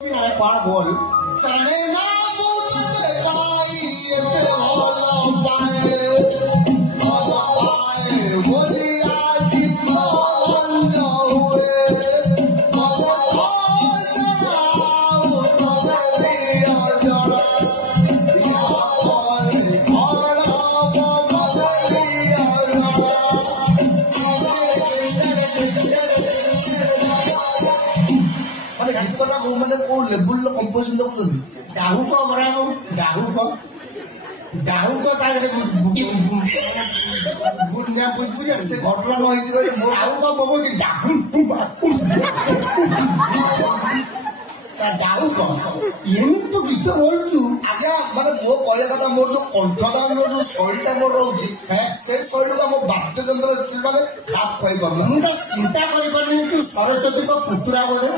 कौन बोल चने ना मुझे काई ये भोला पाए बोली आज पवन जाऊए गीतटा मैंने कौ लेवल कंपोजिशन देखुଛନ୍ତି डाहुक बराबर डाहुक बुढ़िया बुझे से घटना होई डाहुक बहुत डाहुक एमती गीत बोलु आज्ञा माने मो कहले कथा मोर जो कंठदान जो शैलीटा मोर रोची से शैली मो बाद्य यंत्र माने खाप खाई पार मुझे चिंता कर सरस्वती को पुतुरा बोले